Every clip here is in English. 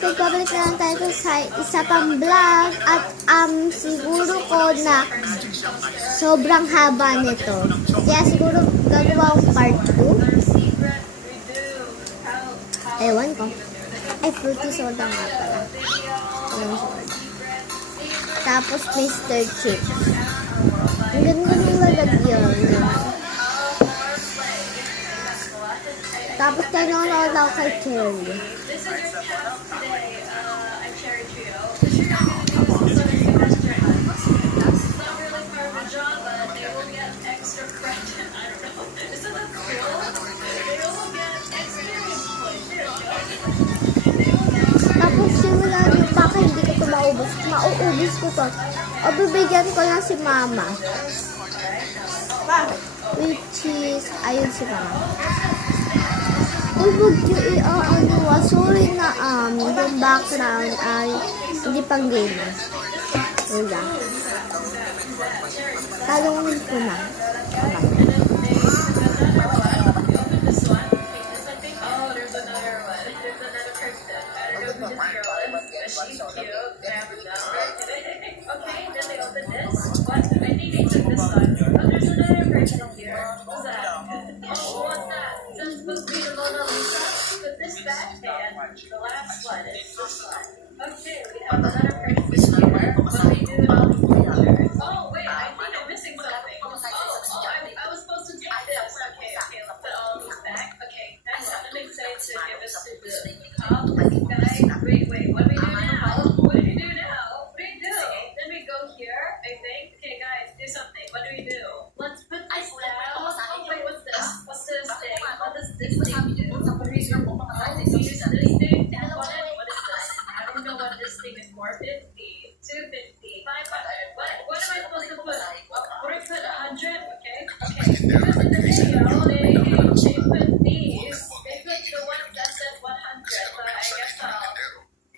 magbabalik na lang tayo sa isa pang vlog at siguro ko na sobrang haba nito. Kaya siguro gagawa ko part 2. Ewan ko. Ay, fruity soda nga pala. Tapos Mr. Chips. Ang ganda ng lalagyan. Tapos nanonood ako kay Cherry. Tapos simula nyo, baka hindi ko ito maubos. Mauubos ko to. O bibigyan ko lang si Mama. Which is, ayun si Mama. Huwag nyo sorry na yung background ay hindi pang gamer. Wala. Talungin ko na. Okay, then they open this. What? I think they took this one. Oh, there's another version here. What's that? Oh, what's that? Is that supposed to be the Mona Lisa? Put this back, and the last one is this one. Okay, we have another person here. What do we do with all these pictures? Oh, wait, I think I'm missing something. I was supposed to take this. Okay, let's put all of these back. Okay, next time I'm excited to give this to the top guy. Wait, what do we do now? What do we do now? What do we do? Then we go here, I think. Okay, guys, do something. What do we do? Let's put this down. Oh, wait, what's this? What's this thing? What does this thing do? What do we do? We use this thing. Tap on it. What is this? I don't know what this thing is for. 50, 250, 500. What am I supposed to put? What do I put? 100? Okay. Because in the video, they put these. They put the one that says 100, but I guess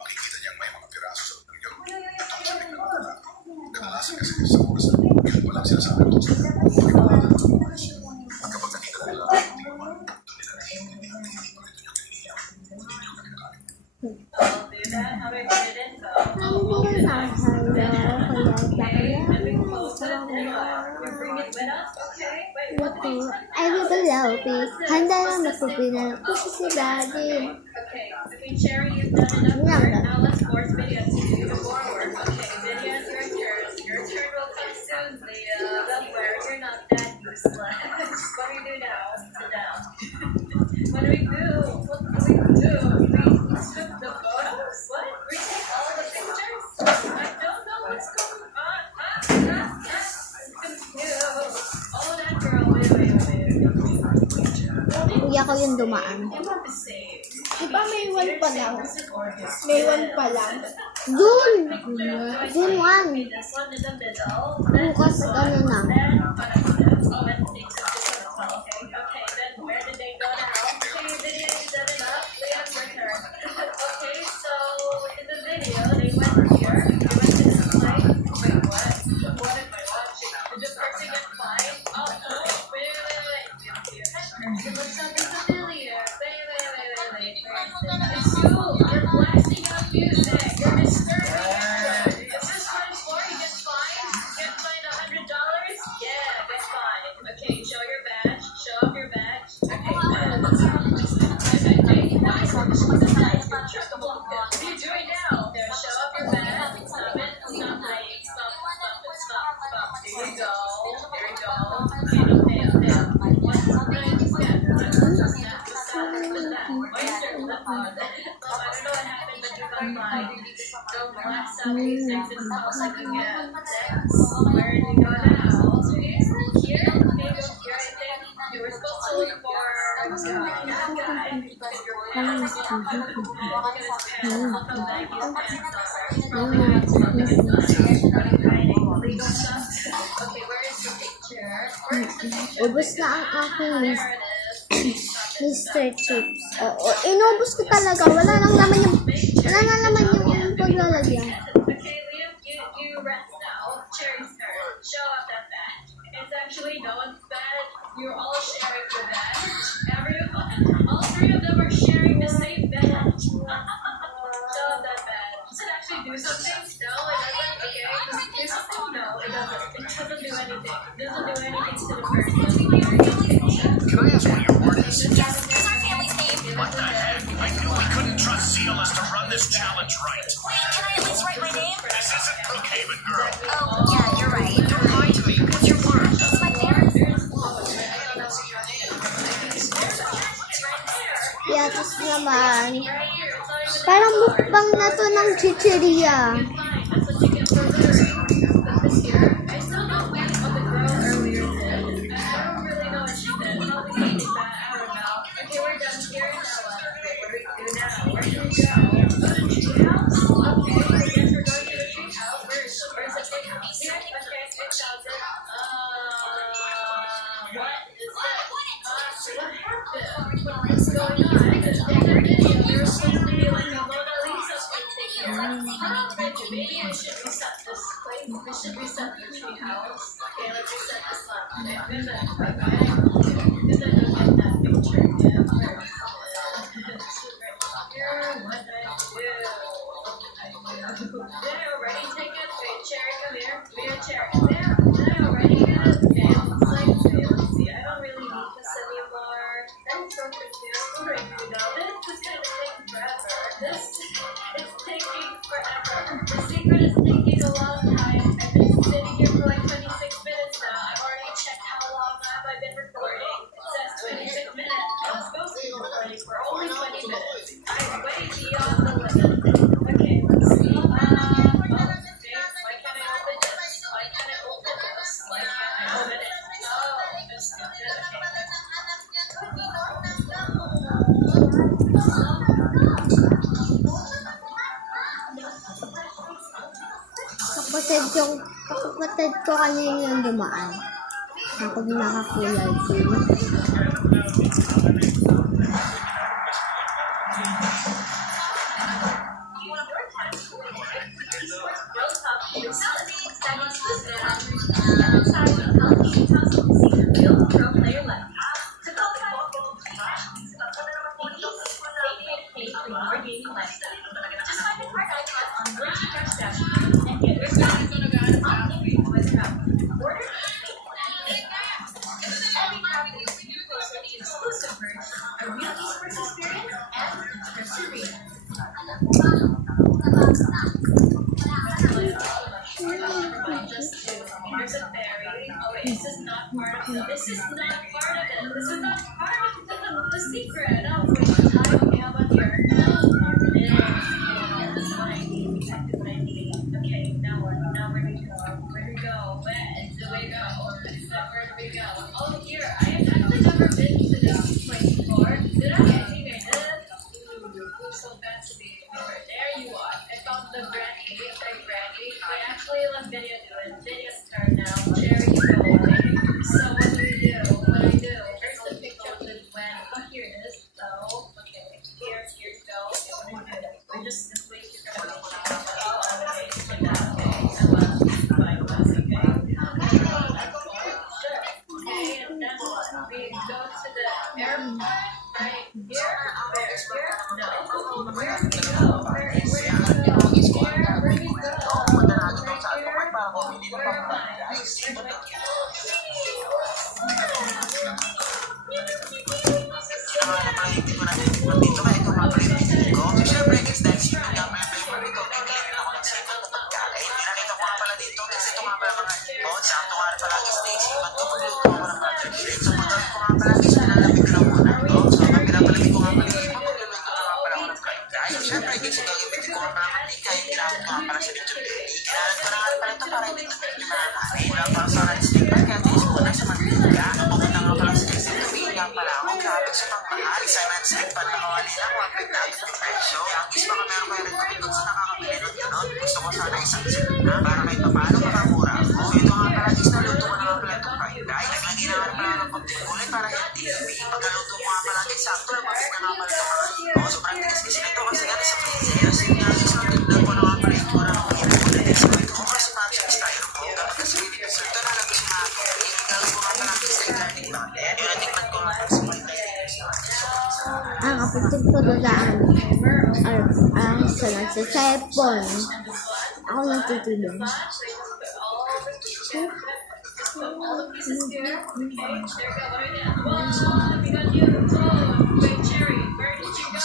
makikita niyang may mga piraso sa loob ng kadalasan kasi sa oras na walang sinasabi ko sa kapag nakita nila ang tingnan, doon nila na hindi nila ito niyang kailangan. I'll do that. How do I put it in though? You bring it with us? Okay. Wait, what do we put? Ay, babalaw, please. Handa lang na po pinag ko si Daddy. Okay, Cherry is done enough work. Now let's force Vidya to do more work. Okay, Vidya, your turn. Your turn will come soon, Leah. Don't worry, you're not that useless. What do we do now? Sit down. What do we do? What do we do? We took the photos? What? We take all the pictures? I don't know what's going on. I'm confused. Oh, that girl. Wait. Kuya ko yung dumaan. Di ba may one pa lang? May one pa lang. Doon! Doon one. This one in the middle. Bukas ano na. Okay, then where did they go now? Okay, video is done enough. Leah's your turn. Okay, so in the video, they went here. They went to this slide. Wait, what? What am I watching? Did this person get fined? Oh, no. Wait. It looks something familiar. Wait. It's you. You're blasting out music. You're disturbing. Is this what it's for? You get fined? Get fined $100? Yeah, get fined. Okay, show your badge. Show off your badge. Okay, what are you doing now? There, show off your badge. Stop it. Stop. Here we go. I don't know what happened, but you got fined. Don't blast out these things in the house like you get. Where did you go now? Here? Okay, go here, I think. You were supposed to look for that guy. I'll come back, his pants are probably have something hiding illegal stuff. Okay, where is the picture? Ubus na ang aking There it is. Mr. Chips. Oo, inubos ko talaga. Wala nang laman yung paglalagyan. Okay, Liam, you rest now. Cherry's turn. Show off that badge. It's actually no one's badge. You're all sharing the badge. All three of them are sharing the same badge. not that bad. Does it actually do something? No, it doesn't. Okay, does it do something? No, it doesn't. It doesn't do anything. It doesn't do anything to the person. Can I ask what your word is? It's our family's name. What the heck? I knew we couldn't trust Zealous to run this challenge right. Wait, can I at least write my name? This isn't Brookhaven, girl. Oh, yeah, you're right. Don't lie to me. What's your word? It's my parents. Piatos naman. Parang mukbang na to ng chicheria. That's what you get for but this year, I still don't know what the girl earlier did. I don't really know what she did. Probably something bad. I don't know. Okay, we're done here. Now what? What do we do now? Where should we go? Go to the tree house? Okay, I guess we're going to the tree house. Where's the tree house? Here? Okay, 6,000. What is that? What happened? What's going on? They were supposed to be like a Mona Lisa painting here. Maybe I should reset this place. We should reset the tree house. Okay, let's reset this one. Okay, good that. Good that I get that picture. Yeah, where is it? Here, what did I do? Did I already take it? Wait, Cherry, come here. We got Cherry. Did I already get it? Okay, it's like, okay, let's see. I don't really need this anymore. I'm so confused. What do I do now? This is kind of taking forever. It's taking forever. The secret is taking a long time. I've been sitting here for like 26 minutes now. I've already checked how long have I been recording. It says 26 minutes. I was supposed to be recording for only 20 minutes. I'm way beyond the limit. Okay, let's see. Okay, why can't I open this? Why can't I open this? Why can't I open it? Oh, this is good. Kapatid ko kanina yung dumaan. Ako nakakulay ko. There's a fairy. Oh wait, this is not part of it. This is not part of it. This is not part of the secret. Oh wait, okay, how about here? Yeah, that's what I need. Exactly what I need. Okay, now what? Now where do we go? Where do we go? Where do we go? Where do we go? Oh here, I have actually never been to this place before. Did I? I think I did. Ooh, so fancy. There you are. I found the granny. Like granny. I actually let Video do it. Video's turn now. Cherry, go away. So what do we do? What do I do? Where's the picture of the when? Oh, here it is. So, okay. Here you go. Okay, what do we do? We just simply keep it on. Oh, okay. Like that. Okay. Fine. That's okay. Sure. Okay, and then what? We go to the airport. Right here. Here. No. Where do we go? Where do we go? Where do we go? Ang kapatid ko doon siya nagsa-cellphone. Ako natutulog. All the pieces here. Okay, there you go. What are they? Whoa, we got you. Oh, wait, Cherry, where did you go?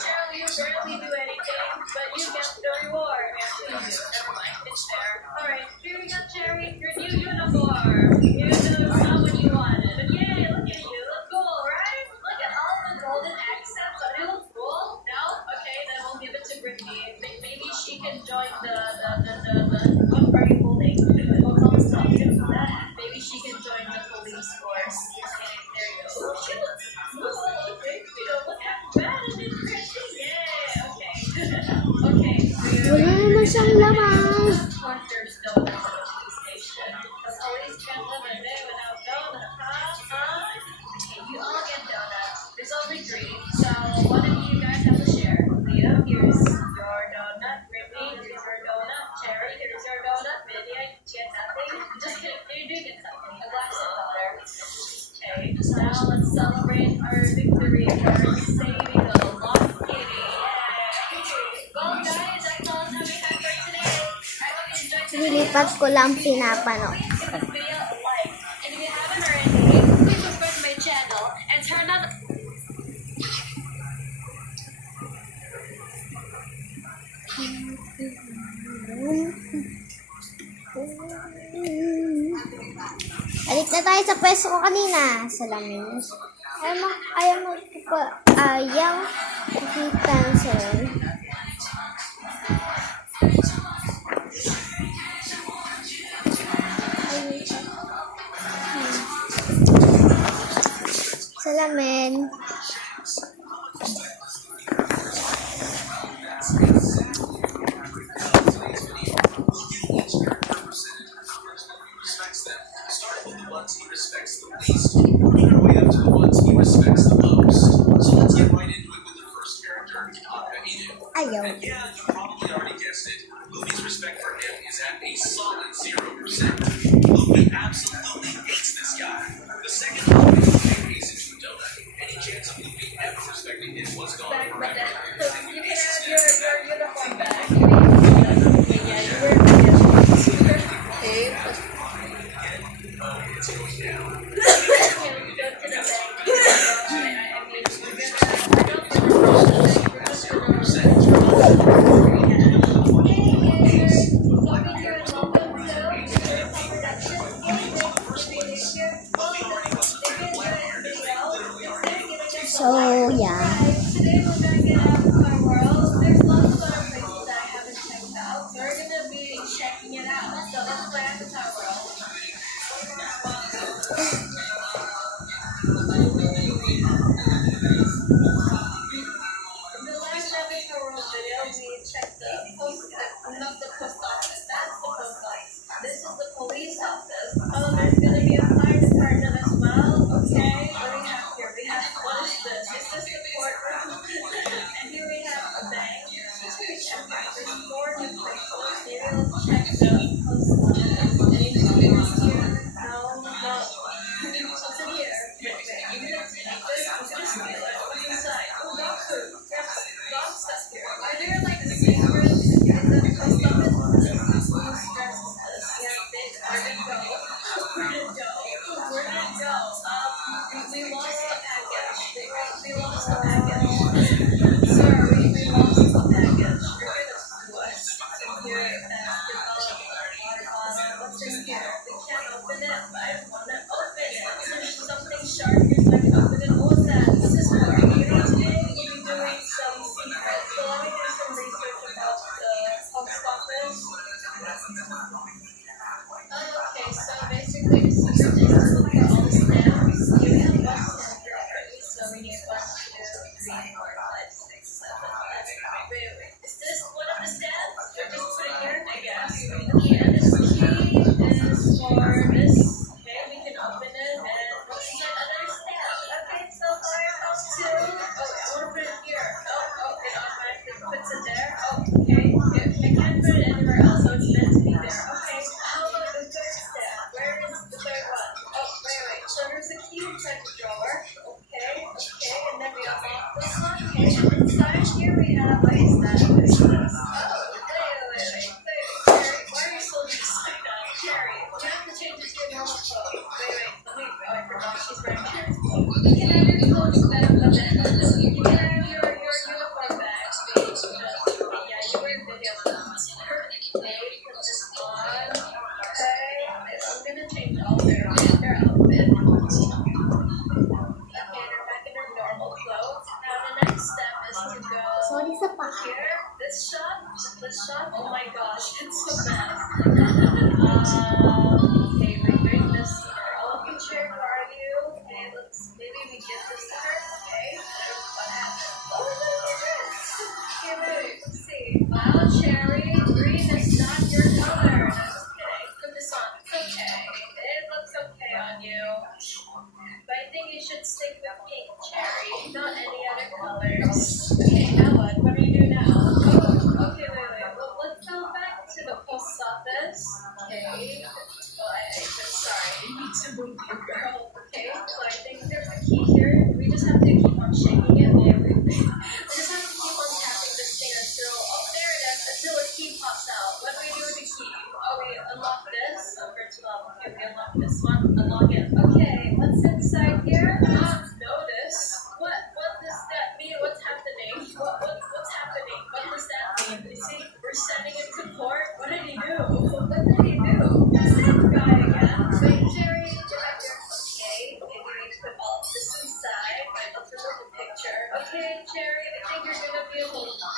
Cherry, you barely do anything, but you get the reward. Actually, you do. Never mind, it's there. Alright, here we go, Cherry. Your new uniform. You know, it's not what you wanted. But yay, look at you. Look cool, right? Look at all the golden accents. Don't they look cool? No? Okay, then we'll give it to Brittany. Maybe she can join what are you holding? What color stuff? Maybe she can join the police force. Okay, there you go. She looks cool. Okay, you know, look how bad it is, Brittany. Yeah, okay. Okay, Wala naman siyang laman. There's donuts at the police station. The police can't live a day without donuts, huh? Okay, you all get donuts. There's only 3, so one of you guys have to share. Leo, here's your donut. Brittany, here's your donut. Cherry, here's your donut. Vinny, I get nothing. Just kidding, you do get something. A glass of water. Okay, now let's celebrate our victory for saving a lost kitty. Well, guys, that's all that we have for today. I hope you enjoyed today's Nilipat ko lang pinapanood. Please give this video a like. And if you haven't already, please subscribe to my channel and turn on the... Balik na tayo sa pwesto ko kanina. Salamin. Ayaw makita sir. Salamin. Respects them. Start with the ones he respects the least. Working our way up to the ones he respects the most. So let's get right into it with the first character, Inu. Ayaw. And yeah, you probably already guessed it. Luffy's respect for him is at a solid 0%. Luffy absolutely hates this guy. The second Luffy gave Ace into a donut, any chance of Luffy ever respecting him was gone Back with forever. that. And You can Ace's have stance your uniform back. Yeah, you were okay. it's going down. Go to the bank. I mean, we're gonna... So, yeah. Today we're gonna get out of our world. There's lots of other places that I haven't checked out. So we're gonna be checking it out. So let's play Avatar World. In the last Avatar World video, we checked the post office. Not the post office. That's the post office. This is the police office. Oh, there's gonna be a fire department as well. Okay, what do we have here? We have, what is this? Is this the courtroom? And here we have a bank. There's 4 new places. Maybe let's check the post office. Anything here? No, no. What's in here? Okay, I'm gonna take this. I'm gonna steal it. What's inside? Oh, dog food. There's dog stuff here. Are there like secrets in the post office? Whose dress is this? Yeah, big. Where did it go? Where did it go? Where did it go? We lost the package. We lost the package. Sir, we lost the package. You're gonna sue us. In here, what's in here? We can't open it, but I want to open it. There's something sharp here so I can open it. What was that? What's this for? Today we'll be doing some secrets. So let me do some research about the post office. Okay, so basically the secret is to look at all the stamps. You have 1 stamp here already, so we need 1, 2, 3, 4, 5, 6, 7. Wait. Is this one of the stamps? Or just put it here? I guess. Okay, and this key is for this. Okay, we can open it and what's inside another stamp. Okay, so firehouse 2. Oh, I want to put it here. Oh, it automatically puts it there. Oh, okay. I can't put it anywhere else, so it's meant to be there. Okay, how about the third step? Where is the third one? Oh, wait. So there's a key inside the drawer. Okay, and then we unlock this one. Okay, and inside here we have, what is that? weird video. Okay, I'm gonna change all their outfit. Okay, they're back in their normal clothes. Now the next step is to go Sorry sa pa. here. This shot. Oh my gosh, it's a mess. Okay, wait, this girl. Okay, Cherry, where are you? Okay, maybe we get this to her. Okay, what happened? Oh, look at this. Okay, wait, let's see. Wow, Cherry, green is not your color. No, just kidding. Put this on. It's okay. It looks okay on you. But I think you should stick with pink, Cherry, not any other colors. Okay, now what? What do you do now? Oh, okay, wait. Well, let's go back to the post office. Okay. Oh, I'm sorry. You need to move your girl. Okay. So I think there's a key here. We just have to keep on shaking it and everything. We just have to keep on tapping this thing until, oh, there it is, until a key pops out. What do we do with the key? Oh, we unlock this. So first of all, okay, we unlock this one. Unlock it. Okay, what's inside here? Notice. What does that mean? What's happening? What's happening? What does that mean? You see, we're sending him to court. What did he do? What did he do? Same guy again. Wait, Jerry, get back here. Okay, maybe we need to put all of this inside. Wait, let's remove the picture. Okay, Jerry, I think you're gonna be able to.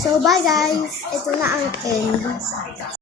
So, bye guys. Ito na ang end.